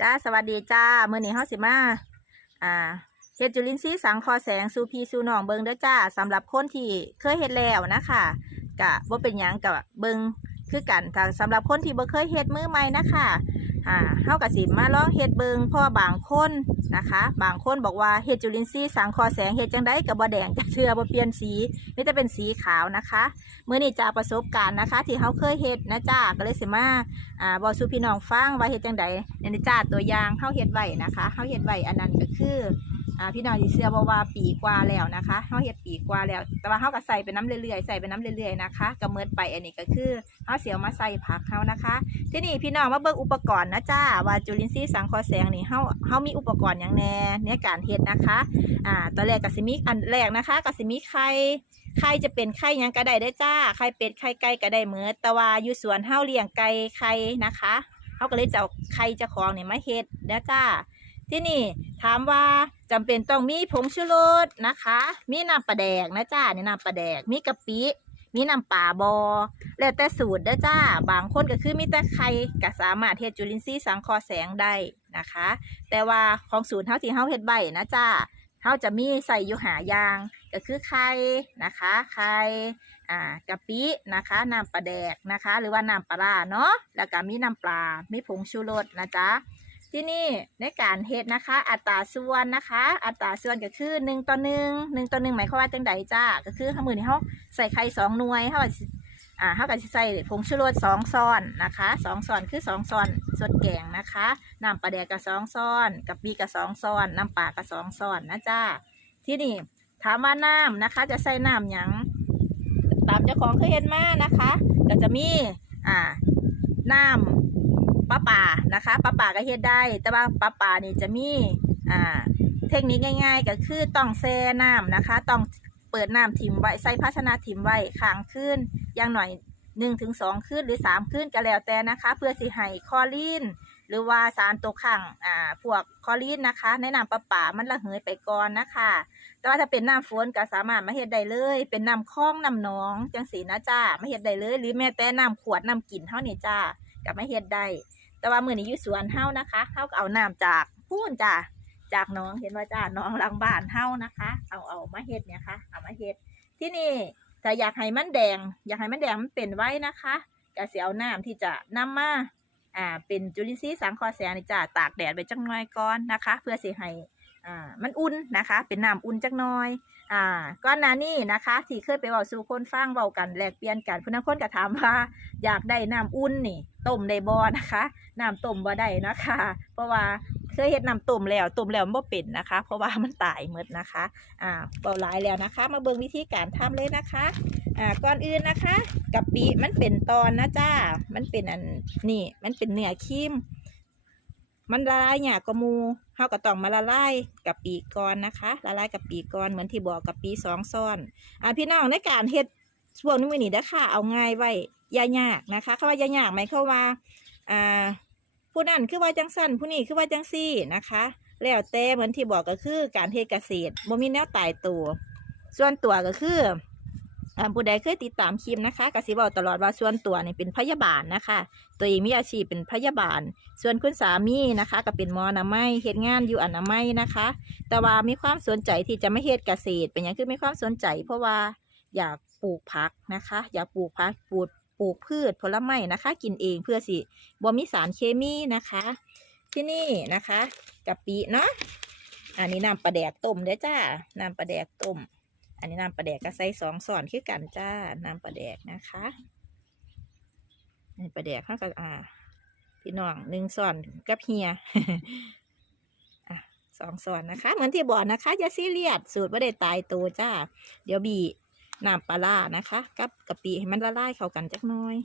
จ้าสวัสดีจ้ามื้อนี้เฮาสิมา อ่าเฮ็ดจุลินทรีย์สังคอแสงสูพีสูน้องเบิงเด้อจ้าสำหรับคนที่เคยเฮ็ดแล้วนะคะกะบ่เป็นหยังกับเบิงคือกันถ้าสำหรับคนที่บ่เคยเฮ็ดมือใหม่นะคะ อ่าเฮาก็สิมาลองเฮ็ดเบิงพ่อบางคนนะคะ บางคนบอกว่าเฮ็ดจุลินทรีย์สังคอแสงเฮ็ดจังไดกับ่แดงจะเทื่อบ่เปลี่ยนสีนี่จะเป็นสีขาวนะคะเมื่อนี่จากประสบการณ์นะคะ ที่เฮาเคยเฮ็ดนะจ้าก็เลยสิมาอ่าบอกสู่พี่น้องฟังว่าเฮ็ดจังไดในนี้จ้าตัวอย่างเฮาเฮ็ดไว้นะคะเฮาเฮ็ดไว้อันนั้นก็คือ อ่าพี่น้องสิเชื่อบ่ว่าปีกว่าแล้วนะคะเฮาเฮ็ดปีกว่าแล้ว แต่ว่าเฮาก็ใส่ไปน้ำเรื่อยๆใส่ไปน้ำเรื่อยๆนะคะก็เมิดไปอันนี้ก็คือเฮาเสิเอามาใส่ผักเฮานะคะ ที่นี้พี่น้องมาเบิ่งอุปกรณ์นะจ้าว่าจุลินทรีย์สังเคราะห์แสงนี่เฮาเฮามีอุปกรณ์หยังแหน่ในการเฮ็ดนะคะอ่าตอนแรกก็สิมีอันแรกนะคะก็สิมีไข่ไข่จะเป็นไข่ยังก็ได้ได้จ้าไข่เป็ดไข่ไก่ก็ได้เหมือแต่ว่าอยู่สวนเฮาเลี้ยงไก่ไข่นะคะเขาก็เลยจะเอาไข่จ้าของเนี่ยมาเฮ็ดนะจ้า ที่นี่ถามว่าจำเป็นต้องมีผงชูรสนะคะ มีน้ำปลาแดกนะจ้านี่น้ำปลาแดกมีกะปิมีน้ำปลาบอ แล้วแต่สูตรเด้อจ้า บางคนก็คือมีแต่ไข่ก็สามารถเฮ็ดจุลินทรีย์สังเคราะห์แสงได้นะคะ แต่ว่าของสูตรเฮาที่เฮาเฮ็ดใบนะจ้าเฮาจะมีใส่อยู่หายางก็คือไข่นะคะไข่อ่ากะปินะคะน้ำปลาแดกนะคะ หรือว่าน้ำปลาร้าเนาะแล้วก็มีน้ำปลา มีผงชูรสนะจ๊ะ ที่นี่ในการเฮ็ดนะคะ อัตราส่วนนะคะ อัตราส่วนก็คือหนึ่งต่อหนึ่งหนึ่งต่อหนึ่งหมายความว่าจังใดจ้าก็คือข้ามือนี่เขาใส่ไข่สองหน่วยเขาก็สิอ่าเขาก็สิใส่ผงชูรสสองซ้อนนะคะสองซ้อนคือสองซ้อนส่วนแกงนะคะน้ำปลาแดกกับสองซ้อนกับปีกับสองซ้อนน้ำปลากับสองซ้อนนะจ้าที่นี่ถามว่าน้ำนะคะ จะใส่น้ำหยังตามเจ้าของเคยเห็นมานะคะ ก็จะมีอ่าน้ำ ปลาป่านะคะปลาป่าก็เฮ็ดได้ แต่ว่าปลาป่านี่จะมีอ่าเทคนิคง่าย ๆ ก็คือต้องแช่น้ำนะคะ ต้องเปิดน้ำถิ่มไว้ใส่ภาชนะถิ่มไว้ค้างคืนอย่างหน่อยหนึ่งถึงสองคืนหรือสามคืนก็แล้วแต่นะคะ เพื่อสิให้คอรีนหรือว่าสารตกค้างอ่าพวกคอรีนนะคะ ในน้ำประปามันระเหยไปก่อนนะคะ แต่ว่าถ้าเป็นน้ำฝนก็สามารถมาเฮ็ดได้เลย เป็นน้ำคลองน้ำหนองจังสีนะจ้ามาเฮ็ดได้เลย หรือแม้แต่น้ำขวดน้ำกินเท่านี้จ้าก็มาเฮ็ดได้ แต่ว่ามือนี้อยู่สวนเฮานะคะเฮาก็เอาน้ำจากพูนจ้าจากน้องเห็นว่าจ้าน้องรังบ้านเฮานะคะ เอาเอามาเห็ดเนี่ยค่ะเอามาเห็ดที่นี่ถ้าอยากให้มันแดง อยากให้มันแดงมันเป็นไว้นะคะก็สิเอาน้ำที่จะนำมาอ่าเป็นจุลินทรีย์สังคอแสงนี่จ้าตากแดดไปจังหน่อยก่อนนะคะ เพื่อสิให้ อ่ามันอุ่นนะคะ เป็นน้ำอุ่นจักน่อยอ่าก้อนหนานี่นะคะที่เคยไปเว้าสู่คนฟังเว้ากันแลกเปลี่ยนกันผู้นั้นคนก็ถามว่า อยากได้น้ำอุ่นนี่ต้มได้บ่นะคะน้ำต้มบ่ได้นะคะ เพราะว่าเคยเฮ็ดน้ำต้มแล้วต้มแล้วมันบ่เป็นนะคะ เพราะว่ามันตายหมดนะคะอ่าเบาหลายแล้วนะคะ มาเบิ่งวิธีการทำเลยนะคะอ่าก่อนอื่นนะคะกะปิมันเป็นตอนนะจ้ามันเป็นอันนี่มันเป็นเนื้อครีม มันละลายเนี่ยกว่าหมูเฮาก็ต้องมาละลายกะปิก่อนนะคะละลายกะปิก่อนเหมือนที่บอกกะปิสองซ้อนอ่าพี่น้องในการเฮ็ดช่วงนี้มื้อนี้เด้ค่ะเอาง่ายไว้ยายากนะคะคำว่าย่ายากหมายความว่าอ่าผู้นั้นคือว่าจังสั้นผู้นี้คือว่าจังซี่นะคะ แล้วแต่เหมือนที่บอกก็คือการเฮ็ดเกษตรบ่มีแนวตายตัว ส่วนตัวก็คือ ผู้ใดเคยติดตามคลิปนะคะกสิบอกตลอดว่าส่วนตัวเนี่เป็นพยาบาลนะคะ ตัวเองมีอาชีพเป็นพยาบาล ส่วนคุณสามีนะคะ ก็เป็นหมออนามัยเฮ็ดงานอยู่อนามัยนะคะ แต่ว่ามีความสนใจที่จะไม่เฮ็ดเกษตร เป็นอย่างคือมีความสนใจ เพราะว่าอยากปลูกผักนะคะ อยากปลูกผักปลูกปลูกพืชผลไม้นะคะ กินเองเพื่อสิบ่มีสารเคมีนะคะ ที่นี่นะคะกะปิเนาะอันนี้น้ำปลาแดกต้มเด้อจ้าน้ำปลาแดกต้ม อันนี้น้ำปลาแดกก็ใส่สองส่อนคือกันจ้า น้ำปลาแดกนะคะนี่ปลาแดกข้ากับอ่า พี่น้องหนึ่งส่อนกับเฮียสองส่อนนะคะ เหมือนที่บอกนะคะอย่าซีเรียสสูตรว่าได้ตายตัวจ้า เดี๋ยวบีน้ำปลาล่านะคะ กับกะปิให้มันละลายเข้ากันจักน้อย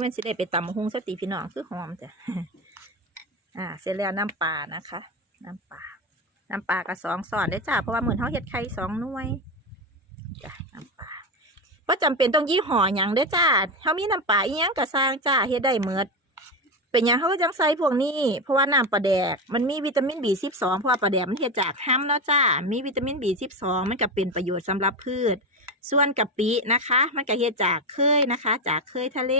มันสิได้ไปตำหุงสติพี่น้องคือหอมจ้ะ อ่าเสร็จแล้วน้ำปลานะคะ น้ำปลาน้ำปลากับสองสอนได้จ้าเพราะว่าเหมือนเขาเห็ดไข่สองหน่วยจ้ะน้ำปลาว่าจำเป็นต้องยี่ห้อหยังเด้จ้าเขามีน้ำปลาอีหยังกระซางจ้าเฮ็ดได้เมือดเป็นหยังเขาก็จังใส่พวกนี้ เพราะว่าน้ำปลาแดก มันมีวิตามิน B12 เพราะว่าปลาแดกมันเฮ็ดจากห้ำเนาะจ้า มีวิตามิน B12 มันก็เป็นประโยชน์สำหรับพืช ส่วนกะปินะคะ มันก็เฮ็ดจากเคยนะคะ จากเคยทะเล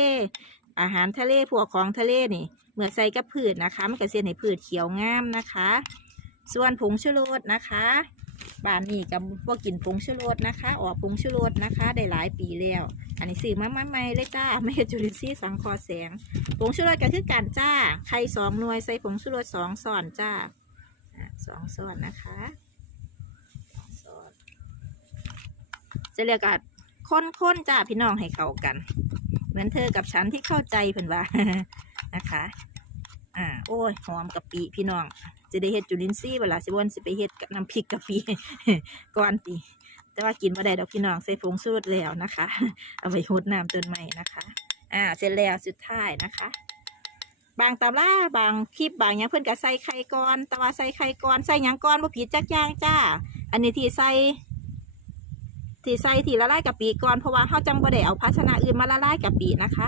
อาหารทะเลพวกของทะเลนี่ เมื่อใส่กับพืชนะคะ มันก็เสียให้พืชเขียวงามนะคะ ส่วนผงชูรสนะคะบ้านนี้กับพว่ากินผงชูรสนะคะ ออกผงชูรสนะคะ ได้หลายปีแล้ว อันนี้ซื้อมาใหม่เลยจ้าไม่ใช่จุลินทรีย์สังคราะห์แสง ผงชูรสก็คือการจ้า ไข่สองหน่วยใส่ผงชูรสสองส่อนจ้าสองส่อนนะคะจะเรียกกัข้นๆจ้าพี่น้องให้เข้ากัน เหมือนเธอกับฉันที่เข้าใจเพิ่นว่า นะคะ อ่า โอ้ย หอมกะปิพี่น้อง จะได้เฮ็ดจุลินทรีย์เวลาสิวันสิไปเฮ็ดกับน้ำพริกกะปิก่อนติแต่ว่ากินบ่ได้ดอกพี่น้องใส่ผงชูรแล้วนะคะ เอาไปหดน้ำต้นใหม่นะคะ อ่า เสร็จแล้วสุดท้ายนะคะ บางตำราบางคลิปบางอย่างเพิ่อนก็ใส่ไข่ก่อนแต่ว่าใส่ไข่ก่อนใส่หยังก่อนบ่ผิดจักย่างจ้า อันนี้ที่ใส่ที่ใส่ที่ละลายกะปิก่อนเพราะว่าเฮาจังบ่ได้เอาภาชนะอื่นมาละลายกะปินะคะ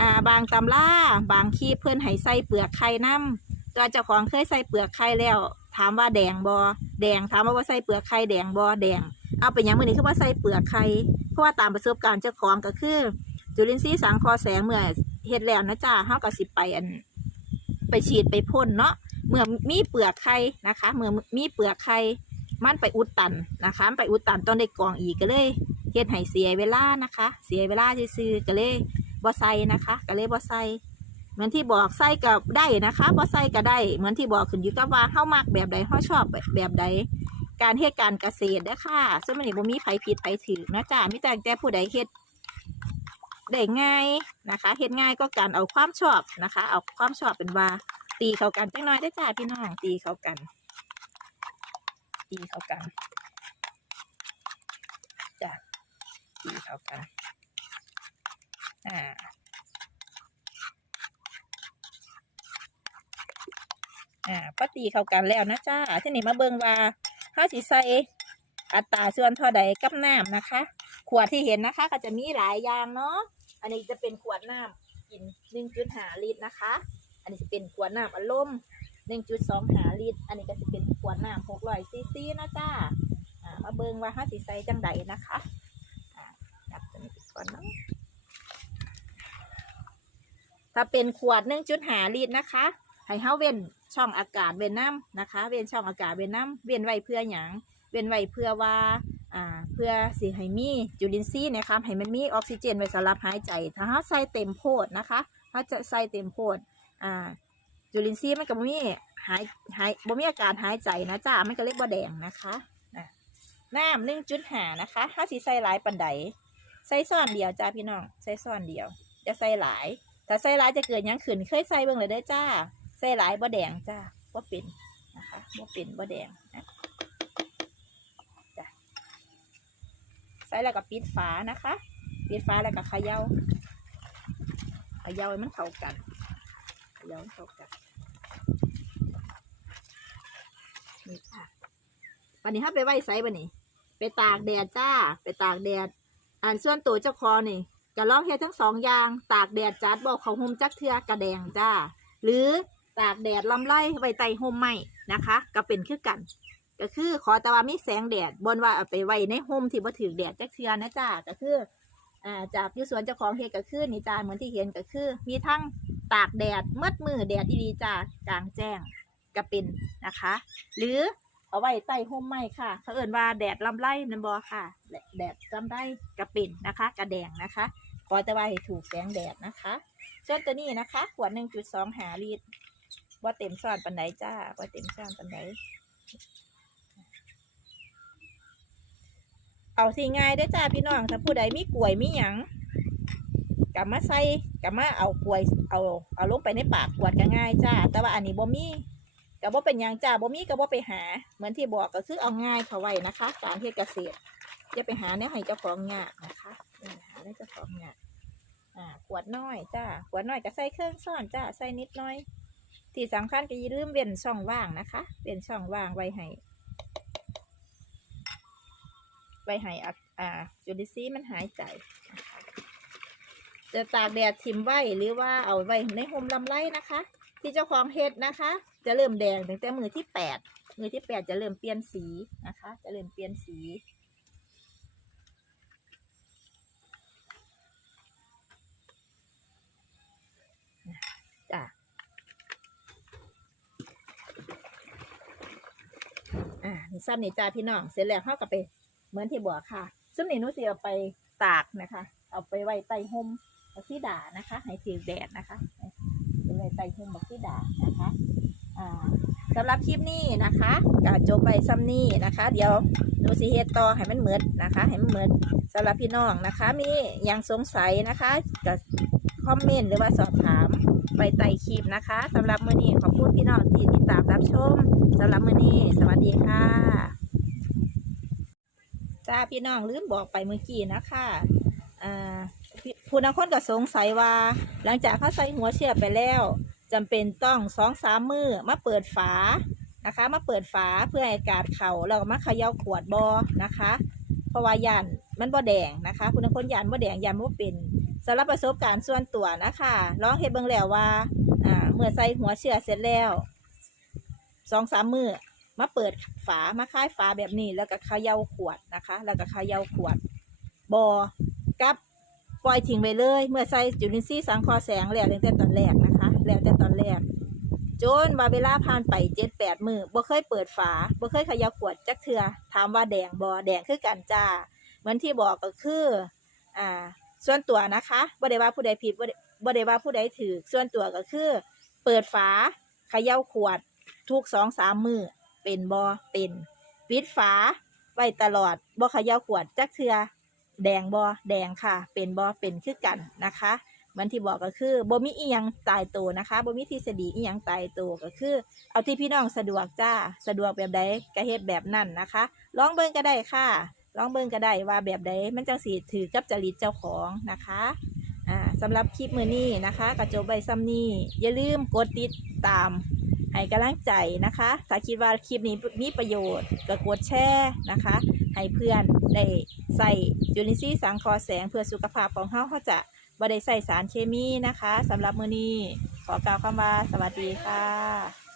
อ่าบางตำราบางคลิปเพิ่อนให้ใส่เปลือกไข่นํตัวเจ้าของเคยใส่เปลือกไข่แล้ว ถามว่าแดงบ่แดงถามว่าว่าใส่เปลือกไข่แดงบ่แดง เอาเป็นหยังมื้อนี้คือว่าใส่เปลือกไข่เพราะว่าตามประสบการณ์เจ้าของก็คือ จุลินทรีย์สังคราะห์แสงเมื่อเฮ็ดแล้วนะจ้าเฮาก็สิไปอัน ไปฉีดไปพ่นเนาะเมื่อมีเปลือกไข่นะคะเมื่อมีเปลือกไข่มันไปอุดตันนะคะไปอุดตันตอนได้กรองอีกก็เลยเฮ็ดให้เสียเวลานะคะ เสียเวลาซื่อก็เลย บ่ใส่นะคะก็เลยบ่ใส่เหมือนที่บอกใส่ก็ได้นะคะบ่ใส่ก็ได้ เหมือนที่บอกขึ้นอยู่กับว่าเฮามักแบบใดเฮาชอบแบบใดการเฮ็ดการเกษตรเด้อค่ะซึ่งมันนี่บ่มีไผผิดไผถือนะจ้ามีแต่แต่ผู้ใดเฮ็ดได้ง่ายนะคะเฮ็ดง่ายก็การเอาความชอบนะคะ เอาความชอบเป็นว่า ตีเข้ากันจังน้อยได้จ้าพี่น้องตีเข้ากัน ตีเข้ากันจ้ะตีเข้ากัน อ่าอ่าพอตีเข้ากันแล้วนะจ้าที่นี้มาเบิงว่าเฮาสิใสอัตราส่วนเท่าใดกับน้ำนะคะ ขวดที่เห็นนะคะ ก็จะมีหลายอย่างเนาะอันนี้จะเป็นขวดน้ำกิน1.5ลิตรนะคะ อันนี้จะเป็นขวดน้ำอารมณ์1.25ลิตร อันนี้ก็จะเป็นขวดน้ำ600ซีซีนะจ้าอ่ามาเบิงว่าห้าสิใสจังใดนะคะอ่าจับตัวนี้ก่อนเนาะ ถ้าเป็นขวด1.5ลิตรนะคะ ให้เฮาเว้นช่องอากาศเว้นน้ำนะคะ เว้นช่องอากาศเว้นน้ำเว้นไว้เพื่อหยังเว้นไว้เพื่อว่าอ่าเพื่อสิให้มีจุลินทรีย์นะครับให้มันมีออกซิเจนไว้สำหรับหายใจ ถ้าเฮาใส่เต็มโพดนะคะถ้าจะใส่เต็มโพดอ่าจุลินทรีย์มันก็บ่มีหายหายบ่มีอาการหายใจนะจ้ามันก็เลยบ่แดงนะคะน้ำหนึ่งจุดหานะคะถ้าสิใส่หลายปันใดใส่ซ้อนเดียวจ้าพี่น้อง ใส่ซ้อนเดียว จะใส่หลาย ถ้าใส่หลายจะเกิดยังขึ้นเคยใส่เบิ่งเลยเด้จ้า ใส่หลายบ่แดงจ้าบ่เป็นนะคะบ่เป็นบ่แดงนะจ้ะใส่แล้วก็ปิดฝานะคะ ปิดฝาแล้วก็เขย่าเขย่าให้มันเข้ากันเขย่าเข้ากันนี่ค่ะวันนี้ถ้าไปไหว้ไซบันนี้ ไปตากแดดจ้า ไปตากแดด อ่านส่วนตัวเจ้าคอนี่ จะลองเฮ็ดทั้งสองอย่าง ตากแดดจัดบอกเขาห่มจักเทือกระแดงจ้า หรือตากแดดลำไรไว้ใต้ห่มไม้นะคะ ก็เป็นคือกัน ก็คือขอแต่ว่ามีแสงแดดบนว่าเอาไปไว้ในห่มที่บ่ถือแดดจักเทือนะจ้าก็คืออ่าจากอยู่สวนเจ้าของเฮ็ดก็คือนี่จ้าเหมือนที่เห็นก็คือ มีทั้งตากแดดมืดมือแดดดีๆจ้ากลางแจ้งก็เป็นนะคะ หรือเอาไว้ใต้ห่มไม้ค่ะเขาเอ่นว่าแดดลำไรนั่นบอค่ะ แดดแดดลำไรกระเป็นนะคะ กระแดงนะคะ ขอแต่ว่าให้ถูกแสงแดดนะคะส่วนตัวนี้นะคะขวดหนึ่งจุดสองหาลิตรว่าเต็มซ้อนปันไดจ้าว่าเต็มซ้อนปันไดเอาสิง่ายได้จ้าพี่น้องถ้าผู้ใดมีกล้วยมีหยังกลับมาใส่กลับมาเอากล้วยเอาเอาลงไปในปากขวดก็ง่ายจ้า แต่ว่าอันนี้บ่มีก็บ่เป็นยังจ้าบ่มีก็บ่ไปหา เหมือนที่บอกก็คือเอาง่ายเขาไว้นะคะ การเฮ็ดเกษตรอย่าไปหาเนี่ยให้เจ้าของยากนะคะ อย่าหาให้เจ้าของยากอ่าขวดน้อยจ้าขวดน้อยก็ใส่เครื่องซ่อนจ้าใส่นิดน้อย ที่สำคัญก็อย่าลืมเว้นช่องว่างนะคะเว้นช่องว่างไว้ให้ไว้ให้อะอ่าจุลินทรีย์มันหายใจจะตากแดดทิมไว้หรือว่าเอาไว้ในโฮมลำไรนะคะ ที่เจ้าของเฮ็ดนะคะ จะเริ่มแดงตั้งแต่มือที่แปดมือที่แปดจะเริ่มเปลี่ยนสีนะคะ จะเริ่มเปลี่ยนสี จ้ะอ่านี่ ซ้ำนี่จ้าพี่น้อง เสร็จแล้วเขาก็ไป เหมือนที่บอกค่ะซึ่งนี่นุสิเอาไปตากนะคะ เอาไปไว้ใต้ห่มบักซีดานะคะ ให้ถือแดดนะคะไปไว้ใต้ห่มบักซีดานะคะอ่าสำหรับคลิปนี้นะคะก็จบไปซ้ำนี้นะคะ เดี๋ยวนูสิเฮ็ดต่อให้มันเหมือดนะคะ ให้มันเหมือดสำหรับพี่น้องนะคะ มีอย่างสงสัยนะคะก็คอมเมนต์หรือว่าสอบถามไปใต้คลิปนะคะสำหรับมือนี้ขอบคุณพี่น้องที่ติดตามรับชม สำหรับมื้อนี้ สวัสดีค่ะ จ้าพี่น้องลืมบอกไปเมื่อกี้นะคะอ่าผู้นักคนก็สงสัยว่า หลังจากเขาใส่หัวเชื่อไปแล้วจำเป็นต้องสองสามมือมาเปิดฝานะคะ มาเปิดฝาเพื่อให้อากาศเข่าแล้วก็มาเขย่าขวดบอนะคะ เพราะว่ายันมันบ่แดงนะคะ ผู้นักคนยันบ่แดงยันบ่เป็นสำหรับประสบการณ์ส่วนตัวนะคะลองเฮ็ดเบิ่งแล้วว่าอ่าเมื่อใส่หัวเชื่อเสร็จแล้ว สองสามมือมาเปิดฝามาคลายฝาแบบนี้ แล้วก็เขย่าขวดนะคะ แล้วก็เขย่าขวดบอกับปล่อยทิ้งไปเลย เมื่อใส่จุลินทรีย์สังเคราะห์แสงแล้วตั้งแต่ตอนแรกนะคะ แล้วแต่ตอนแรกจนว่าเวลาผ่านไปเจ็ดแปดมือบ่เคยเปิดฝาบ่เคยขย่าขวดจักเทือถามว่าแดงบอแดงคือกันจ้าเหมือนที่บอกก็คือ อ่า ส่วนตัวนะคะบ่ได้ว่าผู้ใดผิดบ่ได้บ่ได้ว่าผู้ใดถือส่วนตัวก็คือ เปิดฝาขย่าขวด ทุกสองสามมือเป็นบอเป็นปิดฝาไว้ตลอดบอขย่าขวดจักเทือแดงบอแดงค่ะ เป็นบอเป็นคือกันนะคะมันที่บอกก็คือบ่มีอีหยังตายตัวนะคะบ่มีทฤษฎีอีหยังตายตัวก็คือ เอาที่พี่น้องสะดวกจ้าสะดวกแบบใดก็เฮ็ดแบบนั้นนะคะลองเบิ่งก็ได้ค่ะลองเบิ่งก็ได้ว่าแบบใดมันจังสีถือกับจริตเจ้าของนะคะอ่าสำหรับคลิปมือนี้นะคะกระจบใบซัมนี่อย่าลืมกดติดตาม ให้กำลังใจนะคะ ถ้าคิดว่าคลิปนี้มีประโยชน์ก็กดแชร์นะคะ ให้เพื่อนได้ใส่จุลินทรีย์สังเคราะห์แสงเพื่อสุขภาพของเขาเขาจะบ่ได้ใส่สารเคมีนะคะสำหรับมือนี้ขอกล่าวคำว่าสวัสดีค่ะ